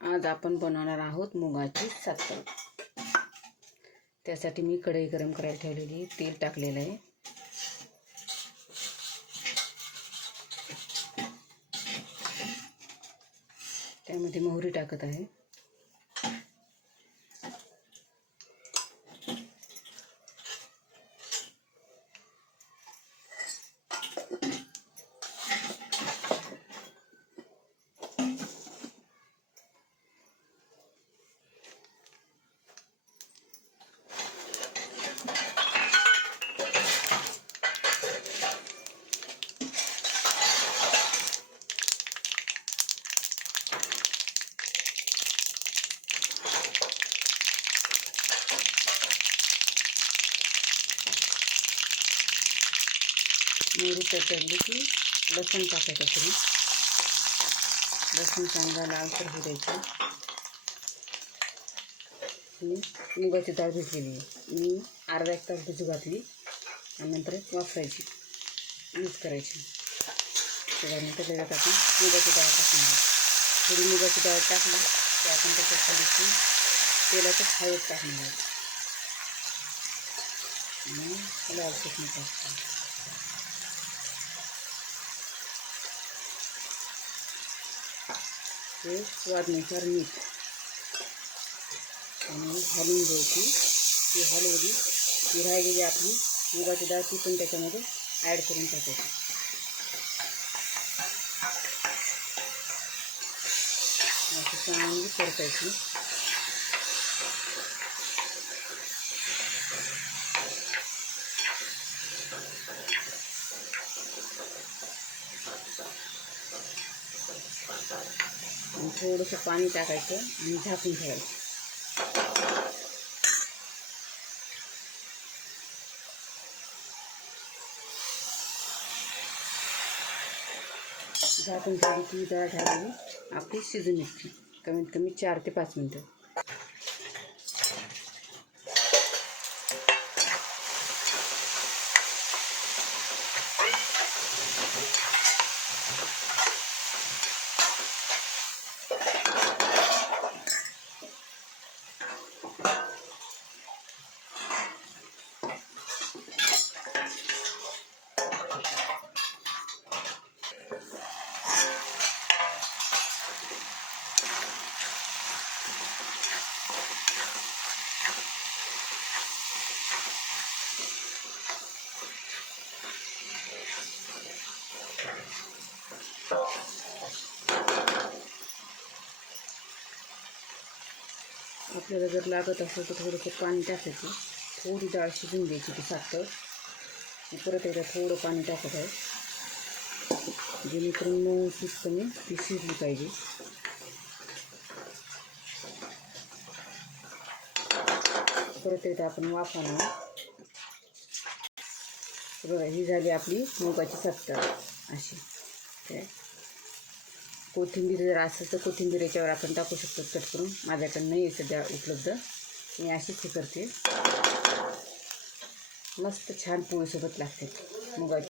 आज आपण बनवणार आहोत मुगाची सातळ। त्यासाठी मी कढई गरम करायला ठेवलेली, तेल टाकलेलं आहे। त्यामध्ये मोहरी टाकत आहे। मोहरी तडतडली की लसूण टाकायचं थोडी। लसूण चांगला लालसर होऊ द्यायचा। मुगाची डाळ भिजलेली आहे, मी अर्धा एक तास भिजू घातली आणि नंतर वाफरायची, यूज करायची। त्याच्यानंतर त्याच्यात आपण मुगाची डाळ टाकणार। थोडी मुगाची डाळ टाकली की आपण त्याच्यात थोडीशी तेलाचं हळद टाकणार आणि लाल चटणी टाकतो। ते स्वादनुसार मीठ आणि हलवून घ्यायची। ती हलवली की राहिलेली आपली मुगाची डाळ ती पण त्याच्यामध्ये ॲड करून टाकायची। असं चांगली परतायची। थोडंसं पाणी टाकायचं आणि झाकून ठेवायचं। झाकून ठेवली की डाळ झाली आपली शिजून येते, कमीत कमी 4 ते 5 मिनटं। आपल्याला जर लागत असेल तर थोडंसं पाणी टाकायचं। थोडी डाळ शिजून द्यायची ती सातळ। परत एकदा थोडं पाणी टाकत आहे, जेणेकरून व्यवस्थितपणे ती शिजली पाहिजे। परत एकदा आपण वाफवणार। बघा, ही झाली आपली मुगाची सातळ अशी। कोथिंबीर जर असेल तर कोथिंबीर याच्यावर आपण टाकू शकतो कट करून। माझ्याकडे नाही आहे सध्या उपलब्ध, मी अशीच हे करते। मस्त छान पोळीसोबत लागते मुगाची